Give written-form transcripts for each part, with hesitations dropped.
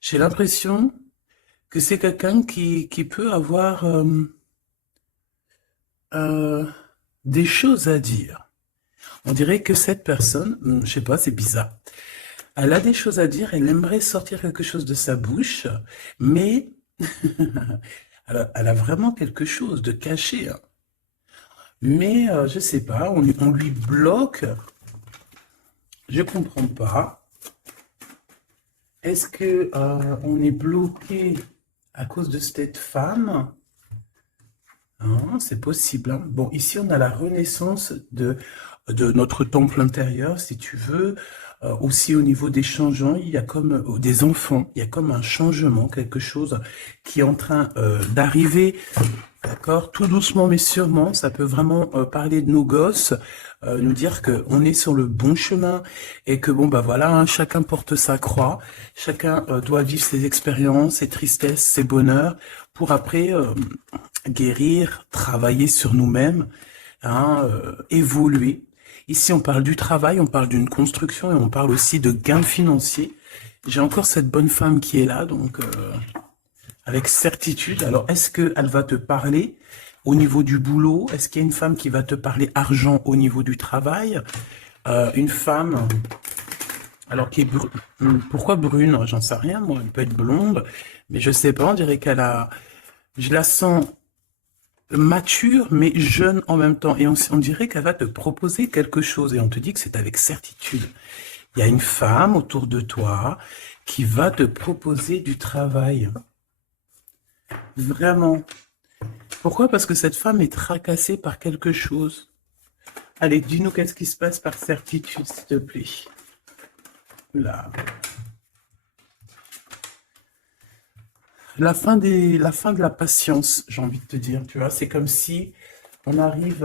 J'ai l'impression que c'est quelqu'un qui peut avoir euh, des choses à dire. On dirait que cette personne, je sais pas, c'est bizarre. Elle a des choses à dire, elle aimerait sortir quelque chose de sa bouche, mais elle a vraiment quelque chose de caché, hein. Mais je sais pas, on lui bloque. Je comprends pas. Est-ce que on est bloqué à cause de cette femme? Non, c'est possible, hein. Bon, ici, on a la renaissance de notre temple intérieur, si tu veux. Aussi, au niveau des changeants, il y a comme des enfants, il y a comme un changement, quelque chose qui est en train d'arriver. D'accord, tout doucement mais sûrement, ça peut vraiment parler de nos gosses, nous dire que on est sur le bon chemin et que bon bah voilà, hein, chacun porte sa croix, chacun doit vivre ses expériences, ses tristesses, ses bonheurs, pour après guérir, travailler sur nous-mêmes, hein, évoluer. Ici, on parle du travail, on parle d'une construction et on parle aussi de gains financiers. J'ai encore cette bonne femme qui est là, donc avec certitude. Alors, est-ce qu'elle va te parler au niveau du boulot? Est-ce qu'il y a une femme qui va te parler argent au niveau du travail? Une femme, alors qui est pourquoi brune? J'en sais rien, moi. Elle peut être blonde, mais je sais pas. On dirait qu'elle a, je la sens mature mais jeune en même temps. Et on dirait qu'elle va te proposer quelque chose. Et on te dit que c'est avec certitude. Il y a une femme autour de toi qui va te proposer du travail. Vraiment. Pourquoi? Parce que cette femme est tracassée par quelque chose. Allez, dis-nous qu'est-ce qui se passe par certitude, s'il te plaît. Là. La fin de la patience, j'ai envie de te dire, tu vois. C'est comme si on arrive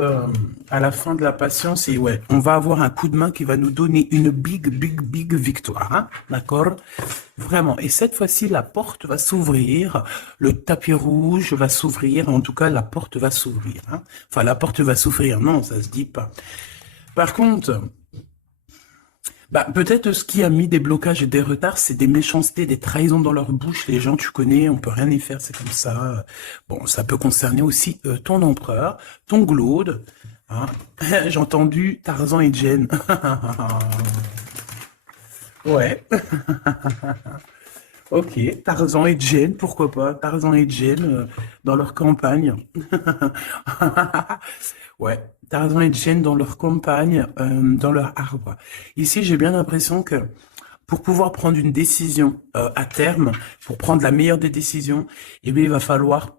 à la fin de la patience et ouais, on va avoir un coup de main qui va nous donner une big victoire, hein, d'accord? Vraiment. Et cette fois-ci, la porte va s'ouvrir, le tapis rouge va s'ouvrir, en tout cas, la porte va s'ouvrir, hein. Enfin, la porte va s'ouvrir, non, ça se dit pas. Par contre, bah, peut-être ce qui a mis des blocages et des retards, c'est des méchancetés, des trahisons dans leur bouche. Les gens, tu connais, on peut rien y faire, c'est comme ça. Bon, ça peut concerner aussi ton empereur, ton glaude, hein. J'ai entendu Tarzan et Jane. Ouais, ok, Tarzan et Jane, pourquoi pas? Tarzan et Jane dans leur campagne. Ouais, Tarzan et Jane dans leur campagne, dans leur arbre. Ici, j'ai bien l'impression que pour pouvoir prendre une décision à terme, pour prendre la meilleure des décisions, eh bien, il va falloir,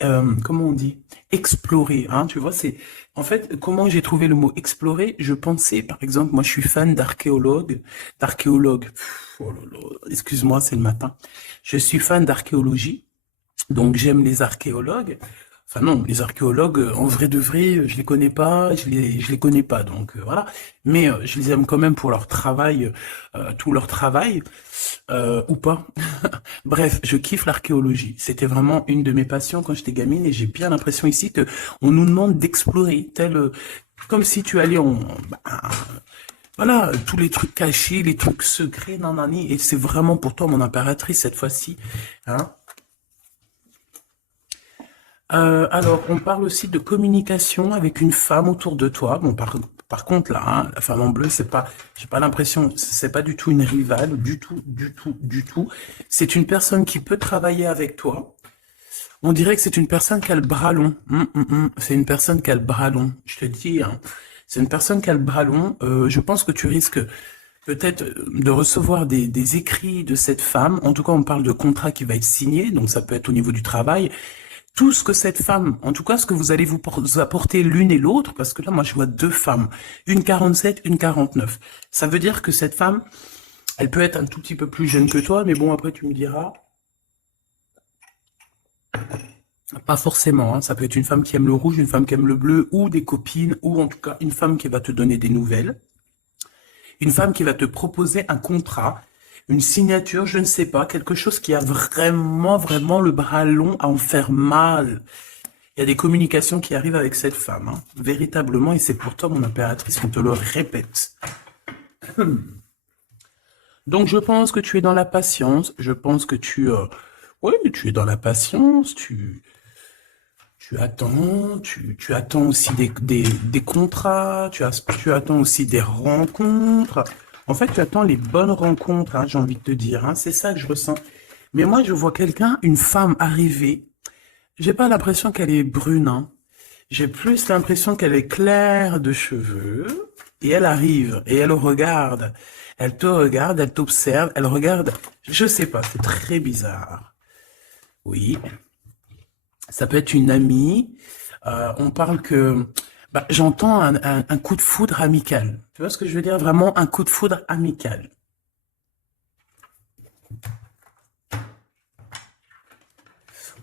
comment on dit, explorer. Hein, tu vois, c'est en fait comment j'ai trouvé le mot explorer. Je pensais, par exemple, moi, je suis fan d'archéologue. Oh là là, excuse-moi, c'est le matin. Je suis fan d'archéologie, donc j'aime les archéologues. Enfin non, les archéologues, en vrai de vrai, je les connais pas, je les connais pas, donc voilà. Mais je les aime quand même pour leur travail, tout leur travail, ou pas. Bref, je kiffe l'archéologie. C'était vraiment une de mes passions quand j'étais gamine et j'ai bien l'impression ici que on nous demande d'explorer, tel, comme si tu allais en, bah, voilà, tous les trucs cachés, les trucs secrets, nanani, et c'est vraiment pour toi mon impératrice cette fois-ci, hein. Alors, on parle aussi de communication avec une femme autour de toi. Bon, par contre, là, hein, la femme en bleu, c'est pas, j'ai pas l'impression, c'est pas du tout une rivale, du tout. C'est une personne qui peut travailler avec toi. On dirait que c'est une personne qui a le bras long. C'est une personne qui a le bras long. Je te dis, hein, c'est une personne qui a le bras long. Je pense que tu risques peut-être de recevoir des écrits de cette femme. En tout cas, on parle de contrat qui va être signé, donc ça peut être au niveau du travail tout ce que cette femme, en tout cas ce que vous allez vous apporter l'une et l'autre, parce que là moi je vois deux femmes, une 47, une 49. Ça veut dire que cette femme, elle peut être un tout petit peu plus jeune que toi, mais bon après tu me diras, pas forcément, hein. Ça peut être une femme qui aime le rouge, une femme qui aime le bleu, ou des copines, ou en tout cas une femme qui va te donner des nouvelles, une femme qui va te proposer un contrat, une signature, je ne sais pas, quelque chose qui a vraiment le bras long à en faire mal. Il y a des communications qui arrivent avec cette femme, hein, véritablement, et c'est pour toi, mon impératrice, on te le répète. Donc, je pense que tu es dans la patience. Je pense que oui, tu es dans la patience. Tu attends. Tu attends aussi des contrats. Tu attends aussi des rencontres. En fait, tu attends les bonnes rencontres, hein, j'ai envie de te dire, hein. C'est ça que je ressens. Mais moi, je vois quelqu'un, une femme arriver. J'ai pas l'impression qu'elle est brune, hein. J'ai plus l'impression qu'elle est claire de cheveux. Et elle arrive, et elle regarde. Elle te regarde, elle t'observe, elle regarde. Je sais pas, c'est très bizarre. Oui, ça peut être une amie. On parle que... Bah, j'entends un coup de foudre amical. Tu vois ce que je veux dire? Vraiment un coup de foudre amical.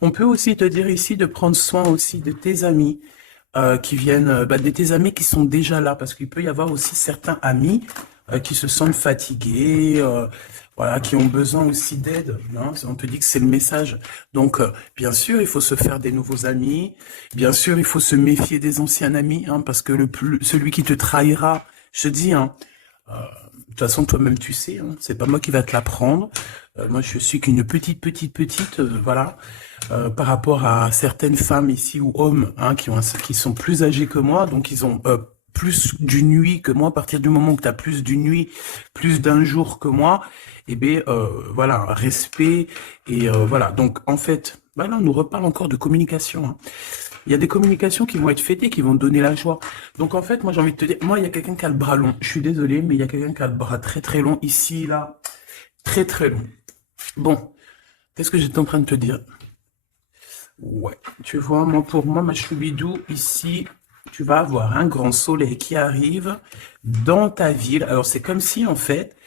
On peut aussi te dire ici de prendre soin aussi de tes amis qui viennent, de tes amis qui sont déjà là, parce qu'il peut y avoir aussi certains amis qui se sentent fatigués, voilà, qui ont besoin aussi d'aide, hein. On te dit que c'est le message. Donc, bien sûr, il faut se faire des nouveaux amis. Bien sûr, il faut se méfier des anciens amis, hein, parce que celui qui te trahira, je te dis, hein, de toute façon, toi-même, tu sais, hein, c'est pas moi qui va te l'apprendre. Moi, je suis qu'une petite, voilà, par rapport à certaines femmes ici ou hommes, hein, qui sont plus âgés que moi, donc ils ont plus d'une nuit que moi. À partir du moment où tu as plus d'une nuit, plus d'un jour que moi, eh bien, voilà, respect et voilà. Donc, en fait, là, on nous reparle encore de communication, hein. Il y a des communications qui vont être fêtées, qui vont te donner la joie. Donc en fait, moi j'ai envie de te dire, moi il y a quelqu'un qui a le bras long. Je suis désolé, mais il y a quelqu'un qui a le bras très très long ici, là, très très long. Bon, qu'est-ce que j'étais en train de te dire? Ouais, tu vois, moi pour moi, ma choubidou, ici, tu vas avoir un grand soleil qui arrive dans ta ville. Alors c'est comme si en fait,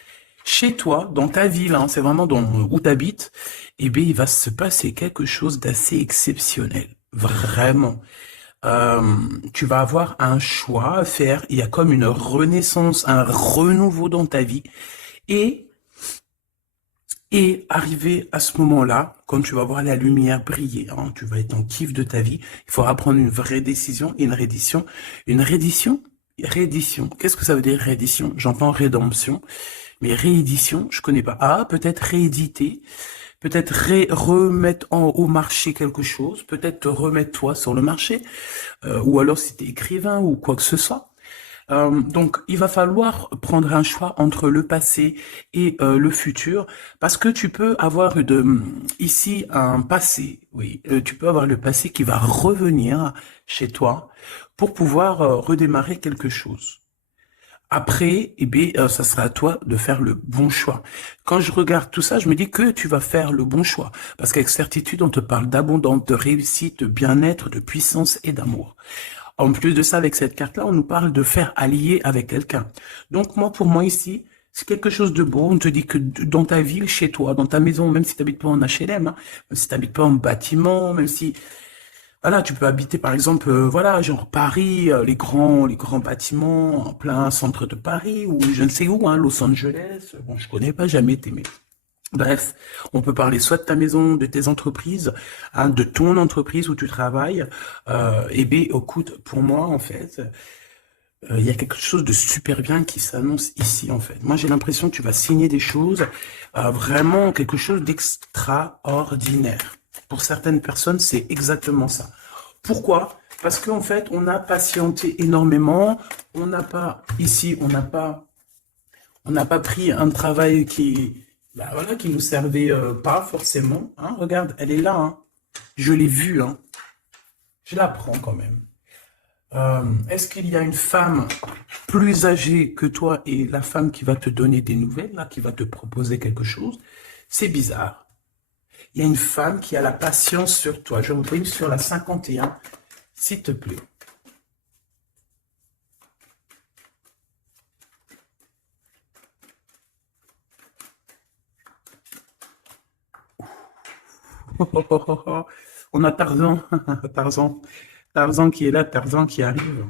chez toi, dans ta ville, hein, c'est vraiment où tu habites, eh bien il va se passer quelque chose d'assez exceptionnel. Vraiment. Euh, Tu vas avoir un choix à faire. Il y a comme une renaissance, un renouveau dans ta vie. Et, et arrivé à ce moment-là, quand tu vas voir la lumière briller, hein, tu vas être en kiff de ta vie, il faudra prendre une vraie décision et une reddition. Une reddition? Réédition. Qu'est-ce que ça veut dire réédition? J'entends rédemption, mais réédition, je connais pas. Ah, peut-être rééditer. Peut-être remettre au marché quelque chose, peut-être te remettre toi sur le marché, ou alors si tu es écrivain ou quoi que ce soit. Donc, il va falloir prendre un choix entre le passé et le futur, parce que tu peux avoir ici un passé, oui, tu peux avoir le passé qui va revenir chez toi pour pouvoir redémarrer quelque chose. Après, eh bien, ça sera à toi de faire le bon choix. Quand je regarde tout ça, je me dis que tu vas faire le bon choix. Parce qu'avec certitude, on te parle d'abondance, de réussite, de bien-être, de puissance et d'amour. En plus de ça, avec cette carte-là, on nous parle de faire allier avec quelqu'un. Donc moi, pour moi ici, c'est quelque chose de beau. On te dit que dans ta ville, chez toi, dans ta maison, même si tu n'habites pas en HLM, hein, même si tu n'habites pas en bâtiment, même si voilà, tu peux habiter par exemple, voilà, genre Paris, les grands bâtiments en plein centre de Paris ou je ne sais où, hein, Los Angeles. Bon, je connais pas, jamais été, mais bref, on peut parler soit de ta maison, de tes entreprises, hein, de ton entreprise où tu travailles. Et bien, écoute, pour moi, en fait, il y a quelque chose de super bien qui s'annonce ici, en fait. Moi, j'ai l'impression que tu vas signer des choses, vraiment quelque chose d'extraordinaire. Pour certaines personnes, c'est exactement ça. Pourquoi? Parce qu'en fait, on a patienté énormément. On n'a pas, ici, on n'a pas pris un travail voilà, qui nous servait pas forcément, hein. Regarde, elle est là, hein. Je l'ai vue, hein. Je la prends quand même. Est-ce qu'il y a une femme plus âgée que toi et la femme qui va te donner des nouvelles, là, qui va te proposer quelque chose? C'est bizarre. Il y a une femme qui a la patience sur toi. Je reprends sur la 51, s'il te plaît. On a Tarzan, Tarzan, Tarzan qui est là, Tarzan qui arrive.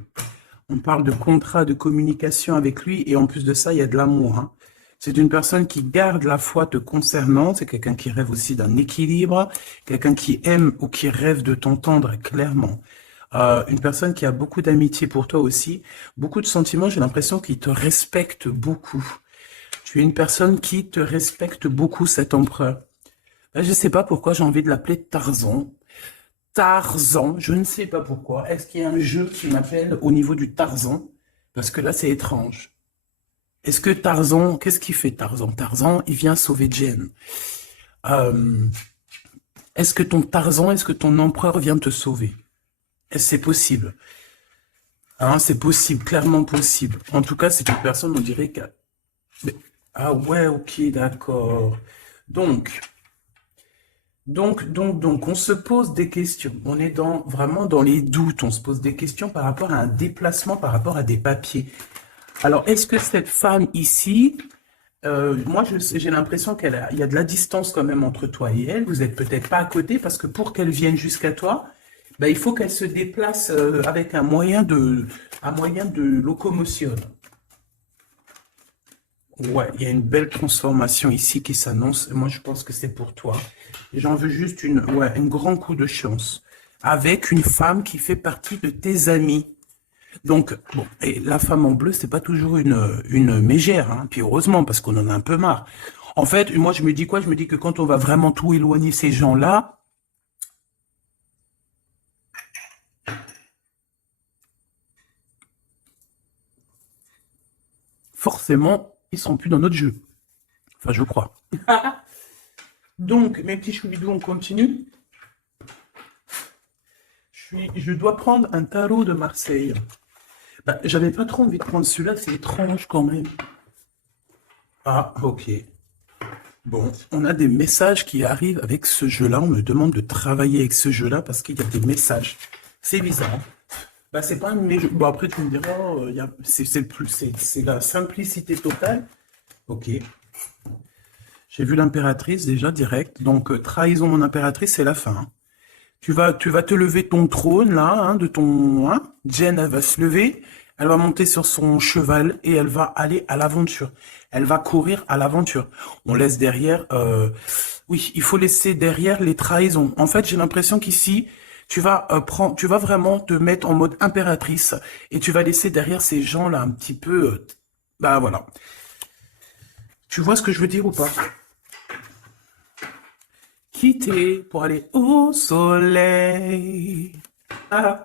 On parle de contrat de communication avec lui et en plus de ça, il y a de l'amour, hein. C'est une personne qui garde la foi te concernant, c'est quelqu'un qui rêve aussi d'un équilibre, quelqu'un qui aime ou qui rêve de t'entendre clairement. Une personne qui a beaucoup d'amitié pour toi aussi, beaucoup de sentiments, j'ai l'impression qu'il te respecte beaucoup. Tu es une personne qui te respecte beaucoup, cet empereur. Ben, je ne sais pas pourquoi j'ai envie de l'appeler Tarzan. Tarzan, je ne sais pas pourquoi. Est-ce qu'il y a un jeu qui m'appelle au niveau du Tarzan? Parce que là, c'est étrange. Est-ce que Tarzan, qu'est-ce qu'il fait Tarzan? Tarzan, il vient sauver Jen. Euh, est-ce que ton Tarzan, est-ce que ton empereur vient te sauver? Est-ce que c'est possible? Hein, c'est possible, clairement possible. En tout cas, c'est une personne, on dirait que... Ah ouais, ok, d'accord. Donc, donc, on se pose des questions. On est vraiment dans les doutes. On se pose des questions par rapport à un déplacement, par rapport à des papiers. Alors, est-ce que cette femme ici, moi, j'ai l'impression il y a de la distance quand même entre toi et elle. Vous êtes peut-être pas à côté parce que pour qu'elle vienne jusqu'à toi, ben, il faut qu'elle se déplace avec un moyen de locomotion. Ouais, il y a une belle transformation ici qui s'annonce. Moi, je pense que c'est pour toi. J'en veux juste un grand coup de chance. Avec une femme qui fait partie de tes amis. Donc, bon, et la femme en bleu, c'est pas toujours une mégère, hein. Puis heureusement, parce qu'on en a un peu marre. En fait, moi, je me dis quoi? Je me dis que quand on va vraiment tout éloigner ces gens-là, forcément, ils seront plus dans notre jeu. Enfin, je crois. Donc, mes petits choubidous, on continue. Je dois prendre un tarot de Marseille. Bah, j'avais pas trop envie de prendre celui-là, c'est étrange quand même. Ah, ok. Bon, on a des messages qui arrivent avec ce jeu-là. On me demande de travailler avec ce jeu-là parce qu'il y a des messages. C'est bizarre. Bah, c'est pas un mais bon, après, tu me diras, c'est la simplicité totale. Ok. J'ai vu l'impératrice déjà direct. Donc, trahison mon impératrice, c'est la fin, hein. Tu vas te lever ton trône, là, hein, de ton... Hein. Jen, elle va se lever, elle va monter sur son cheval et elle va aller à l'aventure. Elle va courir à l'aventure. On laisse derrière... oui, il faut laisser derrière les trahisons. En fait, j'ai l'impression qu'ici, tu vas vraiment te mettre en mode impératrice et tu vas laisser derrière ces gens-là un petit peu... bah voilà. Tu vois ce que je veux dire ou pas? Quitter pour aller au soleil. Ah.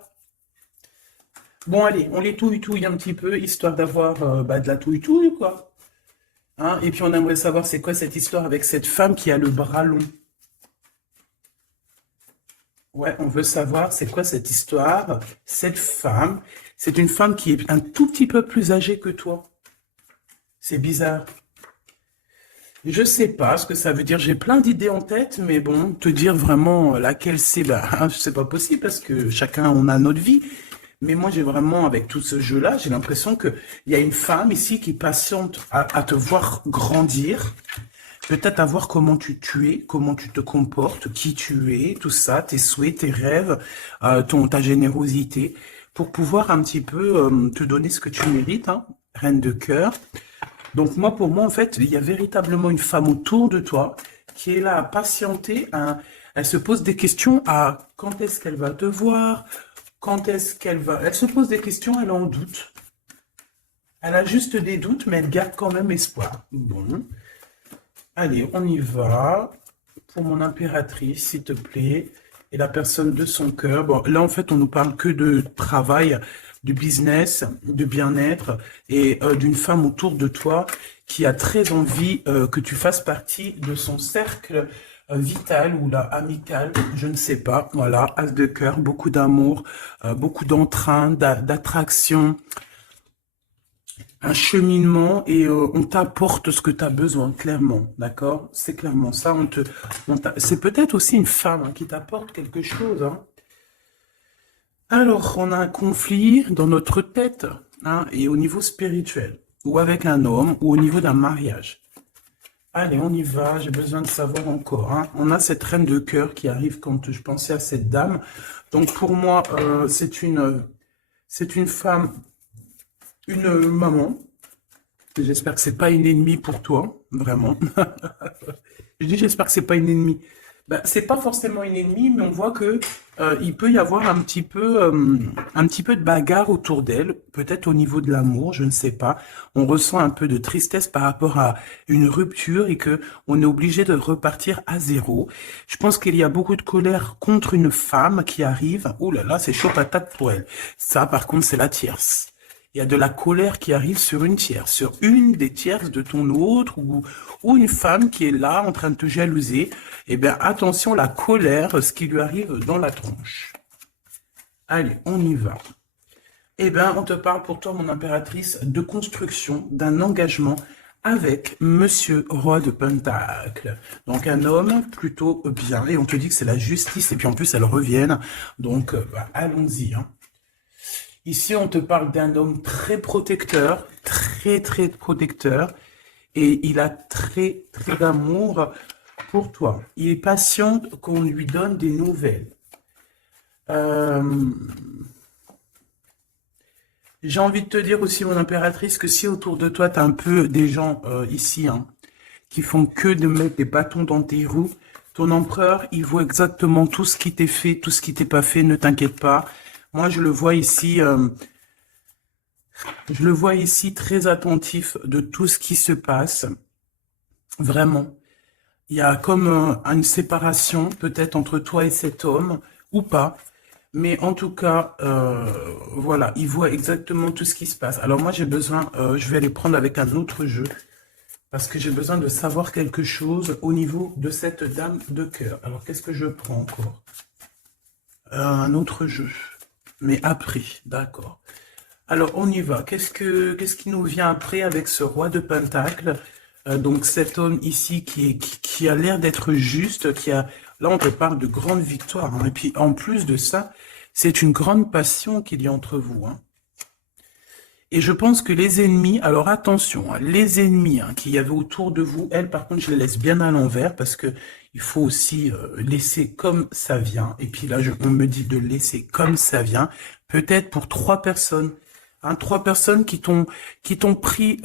Bon, allez, on les touille-touille un petit peu, histoire d'avoir de la touille-touille, quoi. Hein, et puis on aimerait savoir c'est quoi cette histoire avec cette femme qui a le bras long. Ouais, on veut savoir c'est quoi cette histoire. Cette femme, c'est une femme qui est un tout petit peu plus âgée que toi. C'est bizarre. Je sais pas ce que ça veut dire. J'ai plein d'idées en tête, mais bon, te dire vraiment laquelle c'est, bah, c'est pas possible parce que chacun on a notre vie. Mais moi, j'ai vraiment, avec tout ce jeu-là, j'ai l'impression que il y a une femme ici qui patiente à te voir grandir, peut-être à voir comment tu es, comment tu te comportes, qui tu es, tout ça, tes souhaits, tes rêves, ta générosité, pour pouvoir un petit peu te donner ce que tu mérites, hein, reine de cœur. Donc moi, pour moi, en fait, il y a véritablement une femme autour de toi qui est là à patienter. Elle se pose des questions à quand est-ce qu'elle va te voir, quand est-ce qu'elle va... Elle se pose des questions, elle en doute. Elle a juste des doutes, mais elle garde quand même espoir. Bon. Allez, on y va. Pour mon impératrice, s'il te plaît. Et la personne de son cœur. Bon, là, en fait, on nous parle que de travail, de business, de bien-être et d'une femme autour de toi qui a très envie que tu fasses partie de son cercle vital ou là amical, je ne sais pas. Voilà, as de cœur, beaucoup d'amour, beaucoup d'entrain, d'attraction, un cheminement et on t'apporte ce que tu as besoin, clairement, d'accord? C'est clairement ça. C'est peut-être aussi une femme hein, qui t'apporte quelque chose, hein. Alors, on a un conflit dans notre tête hein, et au niveau spirituel, ou avec un homme, ou au niveau d'un mariage. Allez, on y va, j'ai besoin de savoir encore, hein. On a cette reine de cœur qui arrive quand je pensais à cette dame. Donc pour moi, c'est une femme, une maman. J'espère que c'est pas une ennemie pour toi, vraiment. Je dis j'espère que c'est pas une ennemie. Ben, c'est pas forcément une ennemie, mais on voit que il peut y avoir un petit peu de bagarre autour d'elle, peut-être au niveau de l'amour, je ne sais pas. On ressent un peu de tristesse par rapport à une rupture et que on est obligé de repartir à zéro. Je pense qu'il y a beaucoup de colère contre une femme qui arrive. Ouh là là, c'est chaud patate pour elle. Ça, par contre, c'est la tierce. Il y a de la colère qui arrive sur une tierce, sur une des tierces de ton autre, ou une femme qui est là en train de te jalouser. Eh bien, attention, la colère, ce qui lui arrive dans la tronche. Allez, on y va. Eh bien, on te parle pour toi, mon impératrice, de construction, d'un engagement avec Monsieur Roi de Pentacle. Donc, un homme plutôt bien. Et on te dit que c'est la justice. Et puis, en plus, elles reviennent. Donc, bah, allons-y, hein. Ici, on te parle d'un homme très protecteur, très, très protecteur. Et il a très, très d'amour pour toi. Il est patient qu'on lui donne des nouvelles. Euh, J'ai envie de te dire aussi, mon impératrice, que si autour de toi, tu as un peu des gens ici hein, qui font que de mettre des bâtons dans tes roues, ton empereur, il voit exactement tout ce qui t'est fait, tout ce qui t'est pas fait, ne t'inquiète pas. Moi, je le vois ici très attentif de tout ce qui se passe, vraiment. Il y a comme une séparation peut-être entre toi et cet homme, ou pas. Mais en tout cas, voilà, il voit exactement tout ce qui se passe. Alors moi, j'ai besoin, je vais aller prendre avec un autre jeu, parce que j'ai besoin de savoir quelque chose au niveau de cette dame de cœur. Alors, qu'est-ce que je prends encore? Un autre jeu. Mais après, d'accord. Alors, on y va. Qu'est-ce qui nous vient après avec ce roi de Pentacle? Donc, cet homme ici qui a l'air d'être juste, là, on te parle de grande victoire, hein. Et puis, en plus de ça, c'est une grande passion qu'il y a entre vous, hein. Et je pense que les ennemis, alors attention, hein, les ennemis hein, qu'il y avait autour de vous, elles, par contre, je les laisse bien à l'envers parce que il faut aussi laisser comme ça vient. Et puis là, on me dit de laisser comme ça vient. Peut-être pour 3 personnes. Hein, 3 personnes qui t'ont pris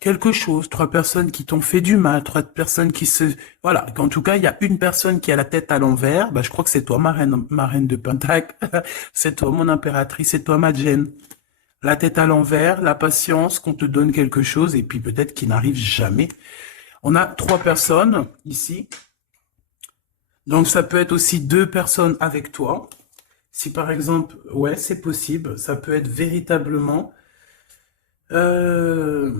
quelque chose, 3 personnes qui t'ont fait du mal, 3 personnes qui se... Voilà, en tout cas, il y a une personne qui a la tête à l'envers. Bah, je crois que c'est toi, ma reine de Pentacle. C'est toi, mon impératrice. C'est toi, ma Jen. La tête à l'envers, la patience, qu'on te donne quelque chose et puis peut-être qu'il n'arrive jamais. On a 3 personnes ici. Donc ça peut être aussi 2 personnes avec toi. Si par exemple, ouais, c'est possible, ça peut être véritablement... je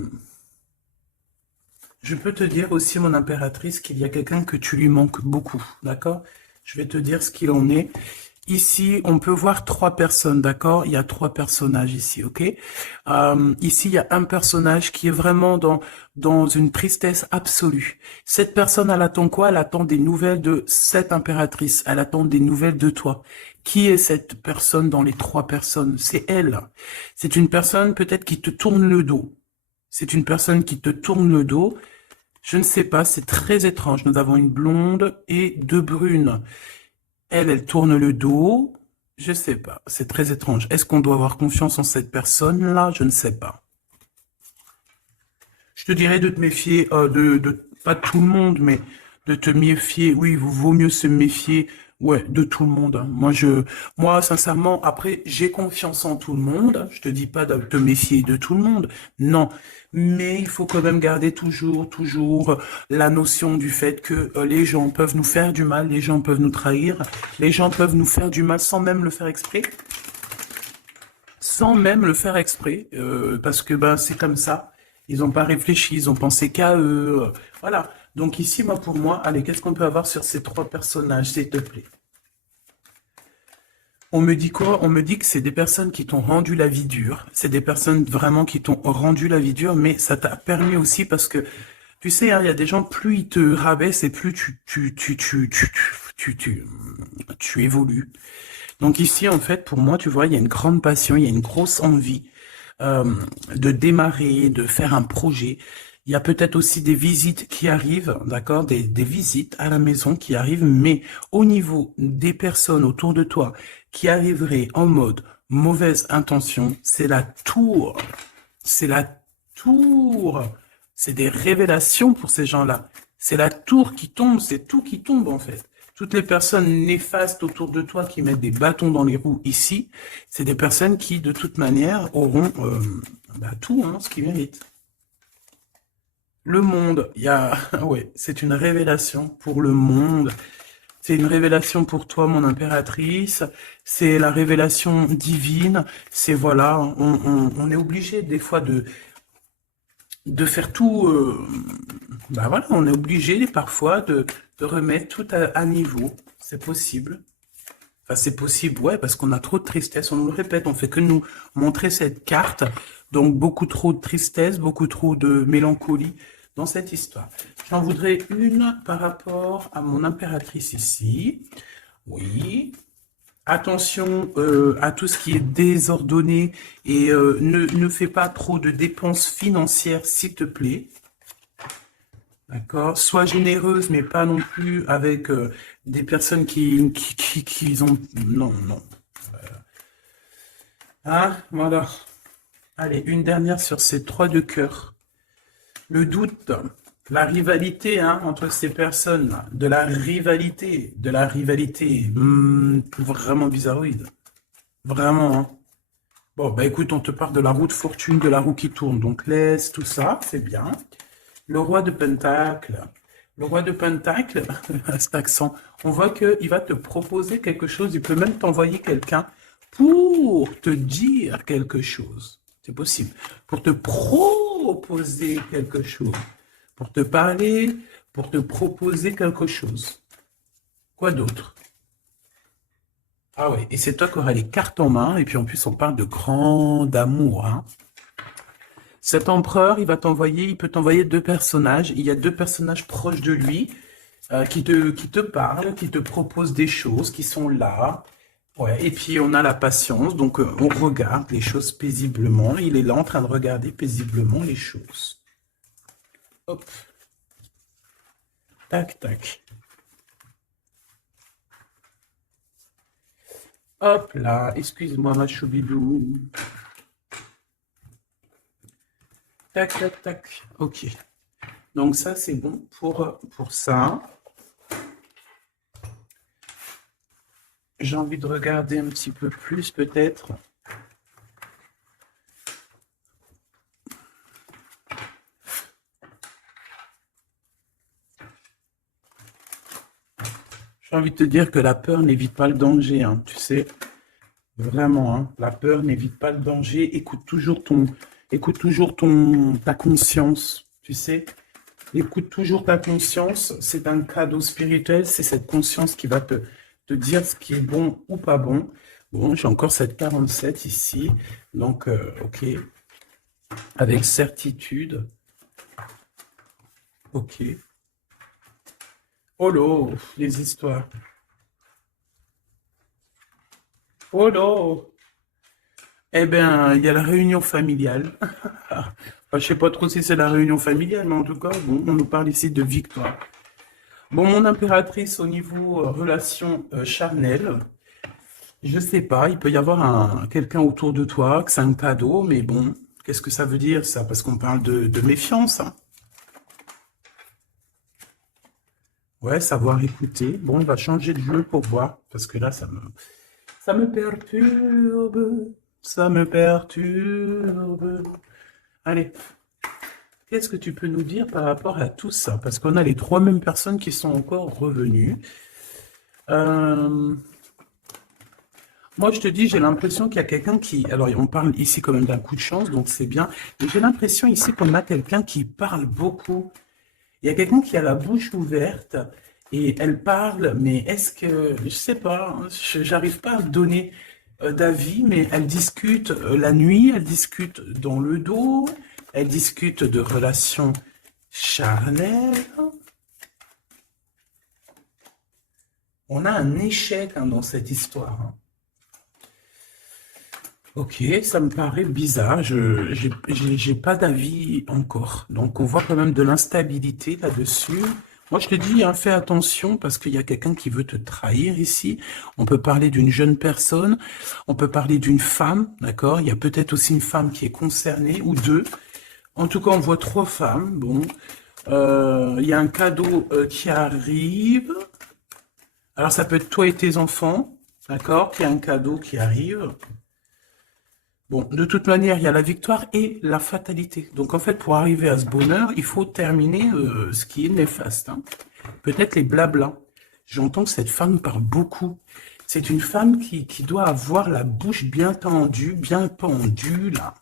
peux te dire aussi, mon impératrice, qu'il y a quelqu'un que tu lui manques beaucoup, d'accord? Je vais te dire ce qu'il en est. Ici, on peut voir 3 personnes, d'accord? Il y a 3 personnages ici, ok? Ici, il y a un personnage qui est vraiment dans une tristesse absolue. Cette personne, elle attend quoi? Elle attend des nouvelles de cette impératrice. Elle attend des nouvelles de toi. Qui est cette personne dans les 3 personnes? C'est elle. C'est une personne peut-être qui te tourne le dos. C'est une personne qui te tourne le dos. Je ne sais pas, c'est très étrange. Nous avons une blonde et 2 brunes. Elle tourne le dos. Je sais pas. C'est très étrange. Est-ce qu'on doit avoir confiance en cette personne-là? Je ne sais pas. Je te dirais de te méfier, pas de tout le monde, mais de te méfier. Oui, il vaut mieux se méfier, ouais, de tout le monde, hein. Moi, sincèrement, après, j'ai confiance en tout le monde. Je te dis pas de te méfier de tout le monde. Non. Mais il faut quand même garder toujours la notion du fait que les gens peuvent nous faire du mal, les gens peuvent nous trahir, les gens peuvent nous faire du mal sans même le faire exprès. Sans même le faire exprès, parce que ben c'est comme ça. Ils n'ont pas réfléchi, ils ont pensé qu'à eux. Voilà. Donc ici, moi, pour moi, allez, qu'est-ce qu'on peut avoir sur ces 3 personnages, s'il te plaît? On me dit quoi? On me dit que c'est des personnes qui t'ont rendu la vie dure. C'est des personnes vraiment qui t'ont rendu la vie dure, mais ça t'a permis aussi parce que, tu sais, hein, il y a des gens, plus ils te rabaissent et plus tu évolues. Donc ici, en fait, pour moi, tu vois, il y a une grande passion, il y a une grosse envie de démarrer, de faire un projet. Il y a peut-être aussi des visites qui arrivent, d'accord, des visites à la maison qui arrivent, mais au niveau des personnes autour de toi qui arriveraient en mode mauvaise intention, c'est la tour. C'est la tour. C'est des révélations pour ces gens-là. C'est la tour qui tombe, c'est tout qui tombe en fait. Toutes les personnes néfastes autour de toi qui mettent des bâtons dans les roues ici, c'est des personnes qui, de toute manière, auront tout, hein, ce qu'ils méritent. Le monde, il y a... ouais, c'est une révélation pour le monde. C'est une révélation pour toi, mon impératrice. C'est la révélation divine. C'est, voilà, on est obligé des fois de faire tout... voilà, on est obligé parfois de remettre tout à niveau. C'est possible. Enfin, c'est possible, ouais, parce qu'on a trop de tristesse. On nous le répète, on fait que nous montrer cette carte. Donc, beaucoup trop de tristesse, beaucoup trop de mélancolie dans cette histoire. J'en voudrais une par rapport à mon impératrice ici. Oui. Attention à tout ce qui est désordonné et ne fais pas trop de dépenses financières, s'il te plaît. D'accord? Sois généreuse, mais pas non plus avec des personnes qui ont... Non, non. Ah, voilà. Allez, une dernière sur ces 3 de cœur. Le doute, la rivalité hein, entre ces personnes, de la rivalité, vraiment bizarroïde. Vraiment, hein. Bon, bah écoute, on te parle de la roue de fortune, de la roue qui tourne, donc laisse tout ça, c'est bien. Le roi de Pentacle. Le roi de Pentacle, à cet accent, on voit qu'il va te proposer quelque chose, il peut même t'envoyer quelqu'un pour te dire quelque chose. C'est possible. Pour te proposer quelque chose. Pour te parler, pour te proposer quelque chose. Quoi d'autre? Ah oui, et c'est toi qui auras les cartes en main, et puis en plus on parle de grand amour, hein. Cet empereur, il peut t'envoyer 2 personnages. Il y a 2 personnages proches de lui qui te parlent, qui te proposent des choses, qui sont là. Ouais, et puis on a la patience, donc on regarde les choses paisiblement. Il est là en train de regarder paisiblement les choses. Hop. Tac, tac. Hop là, excuse-moi ma choubidou. Tac, tac, tac. Ok. Donc ça, c'est bon pour ça. J'ai envie de regarder un petit peu plus, peut-être. J'ai envie de te dire que la peur n'évite pas le danger, hein, tu sais. Vraiment, hein, la peur n'évite pas le danger. Écoute toujours ta conscience, tu sais. Écoute toujours ta conscience. C'est un cadeau spirituel. C'est cette conscience qui va te dire ce qui est bon ou pas bon. Bon, j'ai encore cette 47 ici. Donc, ok. Avec certitude. Ok. Oh là, les histoires. Oh là. Eh bien, il y a la réunion familiale. Enfin, je ne sais pas trop si c'est la réunion familiale, mais en tout cas, bon, on nous parle ici de victoire. Bon, mon impératrice, au niveau relation charnelle, je sais pas, il peut y avoir quelqu'un autour de toi, que c'est un cadeau, mais bon, qu'est-ce que ça veut dire ça? Parce qu'on parle de méfiance, hein. Ouais, savoir écouter. Bon, on va changer de jeu pour voir, parce que là, ça me perturbe, ça me perturbe. Allez, qu'est-ce que tu peux nous dire par rapport à tout ça? Parce qu'on a les 3 mêmes personnes qui sont encore revenues. Moi, je te dis, j'ai l'impression qu'il y a quelqu'un qui... Alors, on parle ici quand même d'un coup de chance, donc c'est bien. Mais j'ai l'impression ici qu'on a quelqu'un qui parle beaucoup. Il y a quelqu'un qui a la bouche ouverte et elle parle, mais est-ce que... Je sais pas, hein, j'arrive pas à donner d'avis, mais elle discute la nuit, elle discute dans le dos, elle discute de relations charnelles. On a un échec hein, dans cette histoire. Hein. Ok, ça me paraît bizarre, j'ai pas d'avis encore. Donc on voit quand même de l'instabilité là-dessus. Moi je te dis, hein, fais attention parce qu'il y a quelqu'un qui veut te trahir ici. On peut parler d'une jeune personne, on peut parler d'une femme, d'accord? Il y a peut-être aussi une femme qui est concernée, ou 2. En tout cas, on voit 3 femmes, bon. Il y a un cadeau qui arrive. Alors, ça peut être toi et tes enfants, d'accord, qu'il y a un cadeau qui arrive. Bon, de toute manière, il y a la victoire et la fatalité. Donc, en fait, pour arriver à ce bonheur, il faut terminer ce qui est néfaste, hein. Peut-être les blablas. J'entends que cette femme parle beaucoup. C'est une femme qui doit avoir la bouche bien tendue, bien pendue, là.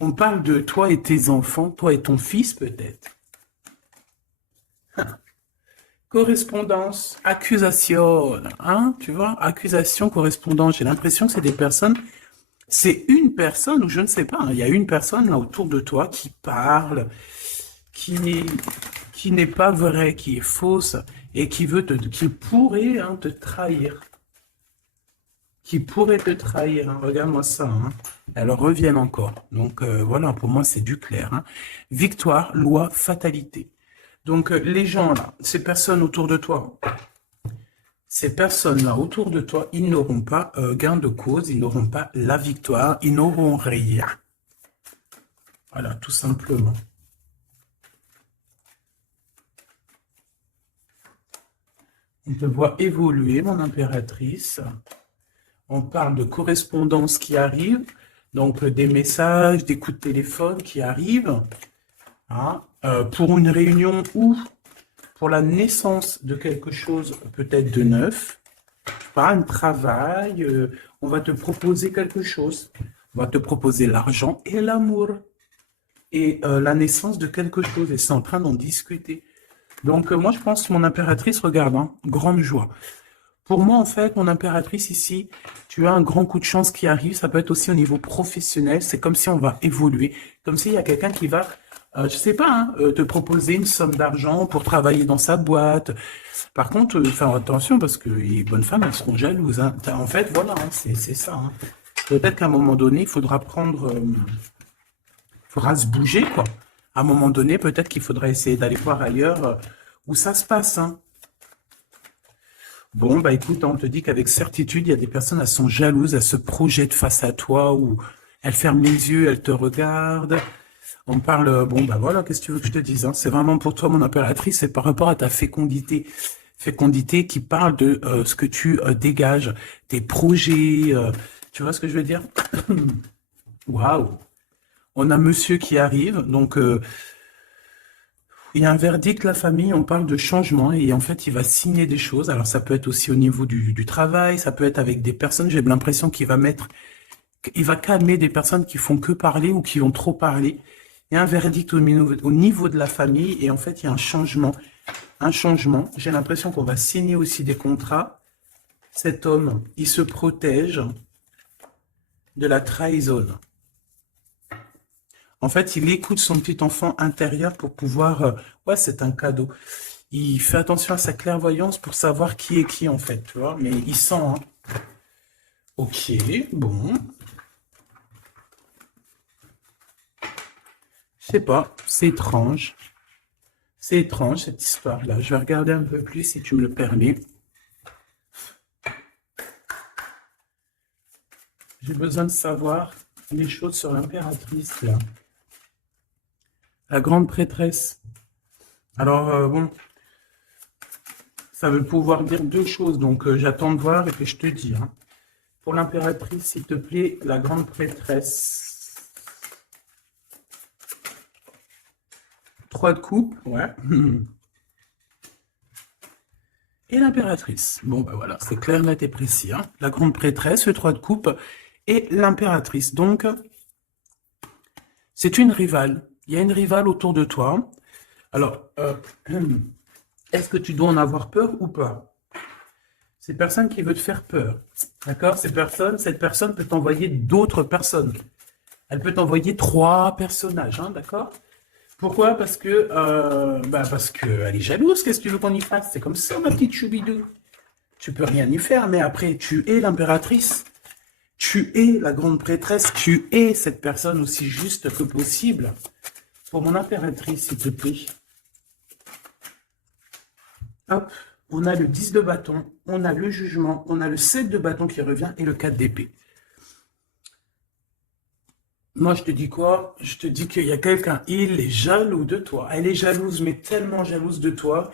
On parle de toi et tes enfants, toi et ton fils, peut-être. Correspondance, accusation, hein, tu vois, accusation, correspondance. J'ai l'impression que c'est des personnes, c'est une personne, ou je ne sais pas, hein, il y a une personne là autour de toi qui parle, qui, qui n'est pas vraie, qui est fausse, et qui pourrait hein, te trahir. Qui pourrait te trahir, hein. Regarde-moi ça, hein. Elles reviennent encore. Donc voilà, pour moi, c'est du clair, hein. Victoire, loi, fatalité. Donc les gens là, ces personnes autour de toi, ces personnes-là autour de toi, ils n'auront pas gain de cause, ils n'auront pas la victoire, ils n'auront rien. Voilà, tout simplement. On te voit évoluer, mon impératrice. On parle de correspondance qui arrive, donc des messages, des coups de téléphone qui arrivent, hein, pour une réunion ou pour la naissance de quelque chose peut-être de neuf, pas un travail, on va te proposer quelque chose, on va te proposer l'argent et l'amour, et la naissance de quelque chose, et c'est en train d'en discuter. Donc moi je pense, mon impératrice, regarde, hein, grande joie. Pour moi, en fait, mon impératrice ici, tu as un grand coup de chance qui arrive. Ça peut être aussi au niveau professionnel. C'est comme si on va évoluer. Comme s'il y a quelqu'un qui va, je sais pas, hein, te proposer une somme d'argent pour travailler dans sa boîte. Par contre, faire attention parce que les bonnes femmes, elles seront jalouses, hein. En fait, voilà, hein, c'est ça, hein. Peut-être qu'à un moment donné, il faudra faudra se bouger, quoi. À un moment donné, peut-être qu'il faudra essayer d'aller voir ailleurs où ça se passe, hein. Bon, bah écoute, on te dit qu'avec certitude, il y a des personnes, elles sont jalouses, elles se projettent face à toi ou elles ferment les yeux, elles te regardent. On parle, bon, bah voilà, qu'est-ce que tu veux que je te dise, hein? C'est vraiment pour toi, mon impératrice, c'est par rapport à ta fécondité. Fécondité qui parle de ce que tu dégages, tes projets, tu vois ce que je veux dire? Waouh! On a monsieur qui arrive, donc il y a un verdict, la famille, on parle de changement et en fait, il va signer des choses. Alors, ça peut être aussi au niveau du travail, ça peut être avec des personnes, j'ai l'impression qu'il va il va calmer des personnes qui font que parler ou qui ont trop parlé. Il y a un verdict au niveau de la famille et en fait, il y a un changement. Un changement. J'ai l'impression qu'on va signer aussi des contrats. Cet homme, il se protège de la trahison. En fait, il écoute son petit enfant intérieur pour pouvoir... ouais, c'est un cadeau. Il fait attention à sa clairvoyance pour savoir qui est qui, en fait, tu vois. Mais il sent, hein. Ok, bon. Je sais pas, c'est étrange. C'est étrange, cette histoire-là. Je vais regarder un peu plus, si tu me le permets. J'ai besoin de savoir les choses sur l'impératrice, là. La grande prêtresse. Alors, bon, ça veut pouvoir dire deux choses, donc j'attends de voir et puis je te dis, hein. Pour l'impératrice, s'il te plaît, la grande prêtresse. 3 de coupe, ouais. Et l'impératrice. Bon, ben voilà, c'est clair, net et précis, hein. La grande prêtresse, le 3 de coupe et l'impératrice. Donc, c'est une rivale. Il y a une rivale autour de toi. Alors, est-ce que tu dois en avoir peur ou pas? C'est personne qui veut te faire peur. D'accord? Cette personne peut t'envoyer d'autres personnes. Elle peut t'envoyer 3 personnages, hein, d'accord? Pourquoi? Parce que elle est jalouse. Qu'est-ce que tu veux qu'on y fasse? C'est comme ça, ma petite choubidou. Tu peux rien y faire, mais après, tu es l'impératrice. Tu es la grande prêtresse. Tu es cette personne aussi juste que possible. Pour mon impératrice, s'il te plaît. Hop, on a le 10 de bâton, on a le jugement, on a le 7 de bâton qui revient et le 4 d'épée. Moi, je te dis quoi? Je te dis qu'il y a quelqu'un, il est jaloux de toi. Elle est jalouse, mais tellement jalouse de toi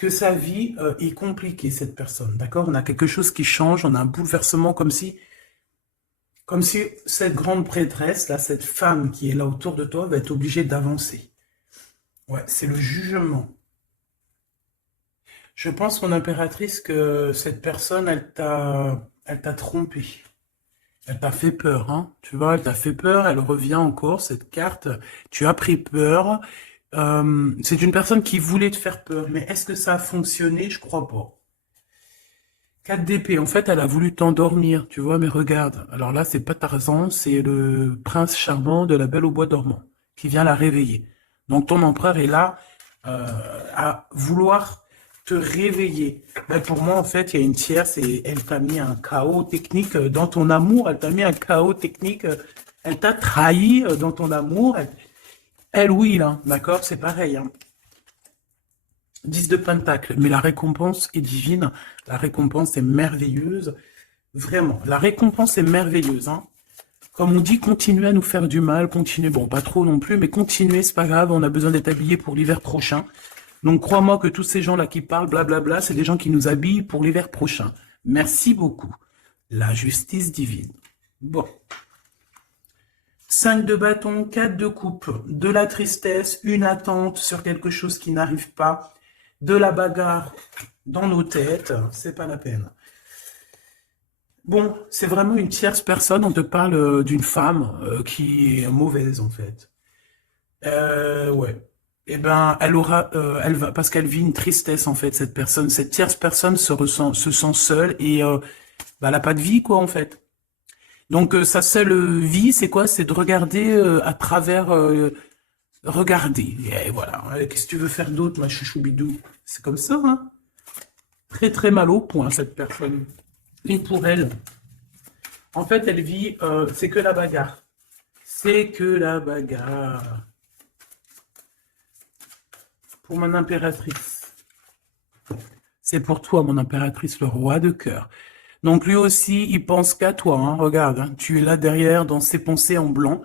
que sa vie est compliquée, cette personne, d'accord? On a quelque chose qui change, on a un bouleversement comme si cette grande prêtresse, là, cette femme qui est là autour de toi, va être obligée d'avancer. Ouais, c'est le jugement. Je pense, mon impératrice, que cette personne, elle t'a trompé. Elle t'a fait peur, hein. Tu vois, elle t'a fait peur, elle revient encore, cette carte. Tu as pris peur. C'est une personne qui voulait te faire peur, mais est-ce que ça a fonctionné? Je crois pas. 4 d'épée, en fait, elle a voulu t'endormir, tu vois, mais regarde. Alors là, c'est pas Tarzan, c'est le prince charmant de la Belle au bois dormant, qui vient la réveiller. Donc ton empereur est là à vouloir te réveiller. Ben, pour moi, en fait, il y a une tierce et elle t'a mis un chaos technique dans ton amour, elle t'a mis un chaos technique, elle t'a trahi dans ton amour. Elle, oui, là, d'accord, c'est pareil, hein. 10 de Pentacle, mais la récompense est divine, la récompense est merveilleuse, vraiment, la récompense est merveilleuse, hein. Comme on dit, continuez à nous faire du mal, continuez, bon, pas trop non plus, mais continuez, c'est pas grave, on a besoin d'être habillés pour l'hiver prochain. Donc crois-moi que tous ces gens-là qui parlent, blablabla, c'est des gens qui nous habillent pour l'hiver prochain. Merci beaucoup. La justice divine. Bon. 5 de bâton, 4 de coupe, de la tristesse, une attente sur quelque chose qui n'arrive pas, de la bagarre dans nos têtes, c'est pas la peine. Bon, c'est vraiment une tierce personne, on te parle d'une femme qui est mauvaise en fait. Ouais. Eh ben, elle va, parce qu'elle vit une tristesse en fait, cette personne, cette tierce personne se sent seule et bah, elle n'a pas de vie quoi en fait. Donc sa seule vie, c'est quoi? C'est de regarder à travers, regarder. Et voilà. Qu'est-ce que tu veux faire d'autre, ma chouchoubidou? C'est comme ça, hein? Très très mal au point cette personne. Et pour elle, en fait, elle vit, c'est que la bagarre. C'est que la bagarre. Pour mon impératrice. C'est pour toi, mon impératrice, le roi de cœur. Donc lui aussi, il pense qu'à toi, hein, regarde, hein, tu es là derrière dans ses pensées en blanc,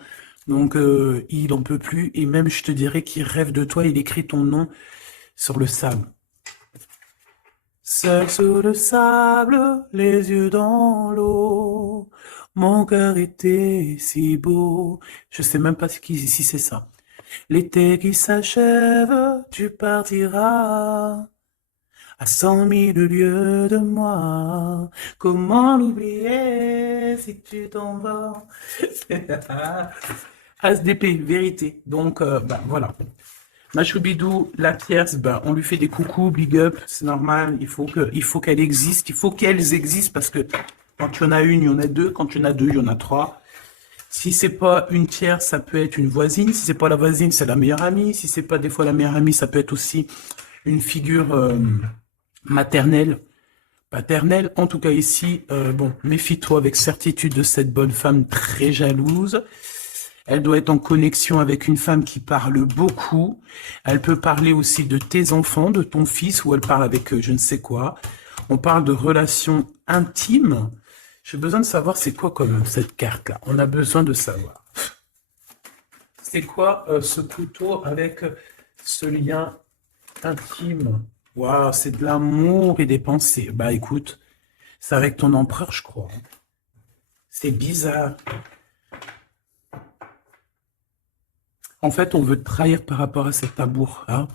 donc il en peut plus, et même je te dirais qu'il rêve de toi, il écrit ton nom sur le sable. Seul sur le sable, les yeux dans l'eau, mon cœur était si beau. Je sais même pas si c'est ça. L'été qui s'achève, tu partiras à 100 000 lieues de moi. Comment l'oublier si tu t'en vas? As d'épée, vérité. Donc, bah, voilà. Machoubidou, la tierce, bah, on lui fait des coucous, big up, c'est normal. Il faut qu'elle existe. Il faut qu'elles existent parce que quand tu en as une, il y en a deux. Quand tu en as deux, il y en a trois. Si c'est pas une tierce, ça peut être une voisine. Si c'est pas la voisine, c'est la meilleure amie. Si c'est pas des fois la meilleure amie, ça peut être aussi une figure maternelle, paternelle. En tout cas ici, bon, méfie-toi avec certitude de cette bonne femme très jalouse. Elle doit être en connexion avec une femme qui parle beaucoup. Elle peut parler aussi de tes enfants, de ton fils, ou elle parle avec je ne sais quoi. On parle de relations intimes. J'ai besoin de savoir c'est quoi comme cette carte-là. On a besoin de savoir. C'est quoi ce couteau avec ce lien intime? Waouh, c'est de l'amour et des pensées. Bah écoute, c'est avec ton empereur, je crois. C'est bizarre. En fait, on veut te trahir par rapport à cet amour, hein.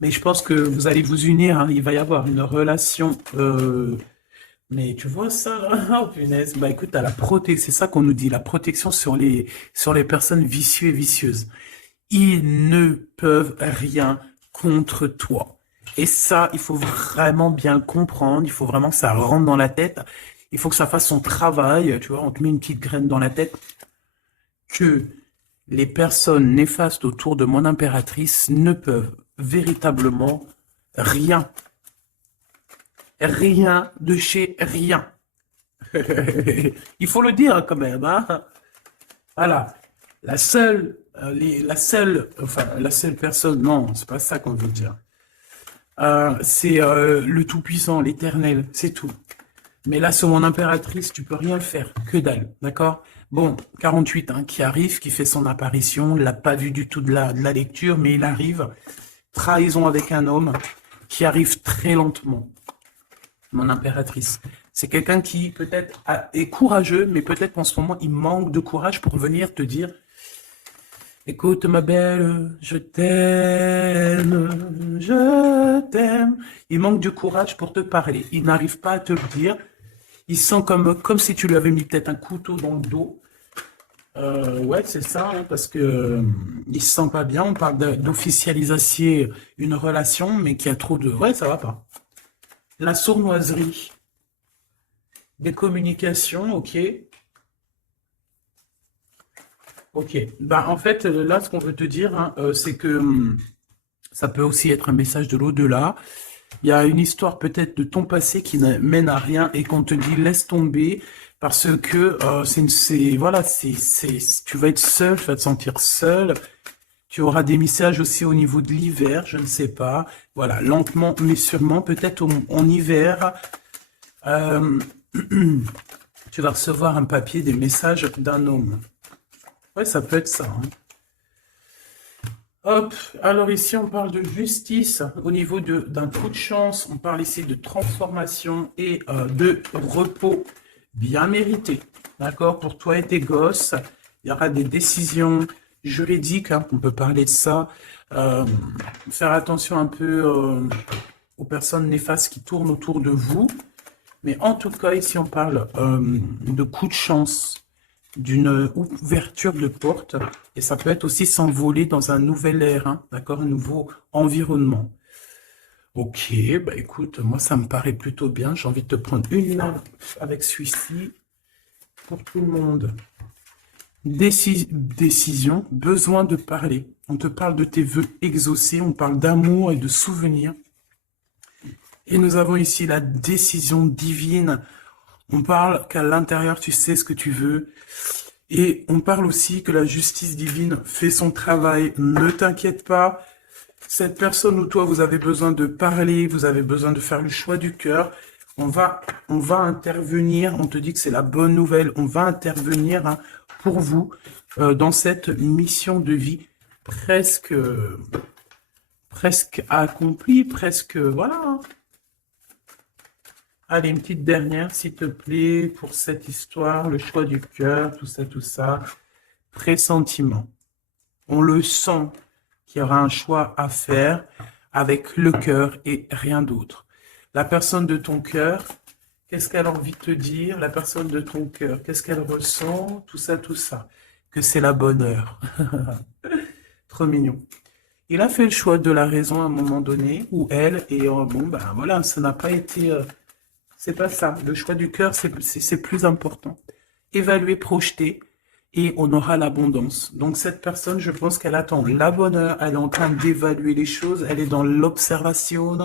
Mais je pense que vous allez vous unir, hein. Il va y avoir une relation. Mais tu vois ça, là? Oh, punaise. Bah écoute, t'as la protection. C'est ça qu'on nous dit, la protection sur les personnes vicieuses et vicieuses. Ils ne peuvent rien contre toi. Et ça, il faut vraiment bien le comprendre. Il faut vraiment que ça rentre dans la tête. Il faut que ça fasse son travail. Tu vois, on te met une petite graine dans la tête. Que les personnes néfastes autour de mon impératrice ne peuvent véritablement rien. Rien de chez rien. Il faut le dire quand même, hein. Voilà. La seule personne, non, c'est pas ça qu'on veut dire. C'est le Tout-Puissant, l'Éternel, c'est tout. Mais là, sur mon impératrice, tu peux rien faire, que dalle, d'accord? Bon, 48, hein, qui arrive, qui fait son apparition, il l'a pas vu du tout de la lecture, mais il arrive. Trahison avec un homme qui arrive très lentement, mon impératrice. C'est quelqu'un qui peut-être est courageux, mais peut-être qu'en ce moment, il manque de courage pour venir te dire, écoute ma belle, je t'aime, je t'aime. Il manque de courage pour te parler. Il n'arrive pas à te le dire. Il sent comme si tu lui avais mis peut-être un couteau dans le dos. Ouais, c'est ça, hein, parce que il se sent pas bien. On parle d'officialiser une relation, mais qui a trop de... Ouais, ça va pas. La sournoiserie. Des communications, ok. Ok. Bah, en fait, là, ce qu'on veut te dire, hein, c'est que ça peut aussi être un message de l'au-delà. Il y a une histoire peut-être de ton passé qui ne mène à rien et qu'on te dit laisse tomber parce que voilà, tu vas être seul, tu vas te sentir seul. Tu auras des messages aussi au niveau de l'hiver, je ne sais pas. Voilà, lentement mais sûrement, peut-être en hiver, euh, tu vas recevoir un papier, des messages d'un homme. Ouais, ça peut être ça, hein. Hop, alors ici on parle de justice au niveau d'un coup de chance, on parle ici de transformation et de repos bien mérité, d'accord, pour toi et tes gosses. Il y aura des décisions juridiques, hein, on peut parler de ça. Faire attention un peu aux personnes néfastes qui tournent autour de vous. Mais en tout cas, ici on parle de coup de chance, d'une ouverture de porte, et ça peut être aussi s'envoler dans un nouvel air, hein, d'accord, un nouveau environnement. Ok, bah écoute, moi ça me paraît plutôt bien, j'ai envie de te prendre une main avec celui-ci, pour tout le monde. Décision, besoin de parler. On te parle de tes vœux exaucés, on parle d'amour et de souvenirs. Et nous avons ici la décision divine. On parle qu'à l'intérieur, tu sais ce que tu veux. Et on parle aussi que la justice divine fait son travail. Ne t'inquiète pas. Cette personne ou toi, vous avez besoin de parler, vous avez besoin de faire le choix du cœur. On va intervenir. On te dit que c'est la bonne nouvelle. On va intervenir, hein, pour vous dans cette mission de vie presque accomplie, presque, voilà, hein. Allez, une petite dernière, s'il te plaît, pour cette histoire, le choix du cœur, tout ça. Pressentiment. On le sent qu'il y aura un choix à faire avec le cœur et rien d'autre. La personne de ton cœur, qu'est-ce qu'elle a envie de te dire? La personne de ton cœur, qu'est-ce qu'elle ressent? Tout ça. Que c'est la bonne heure. Trop mignon. Il a fait le choix de la raison à un moment donné, ou elle, et bon, ben voilà, ça n'a pas été... c'est pas ça. Le choix du cœur, c'est plus important. Évaluer, projeter, et on aura l'abondance. Donc cette personne, je pense qu'elle attend la bonne heure, elle est en train d'évaluer les choses, elle est dans l'observation,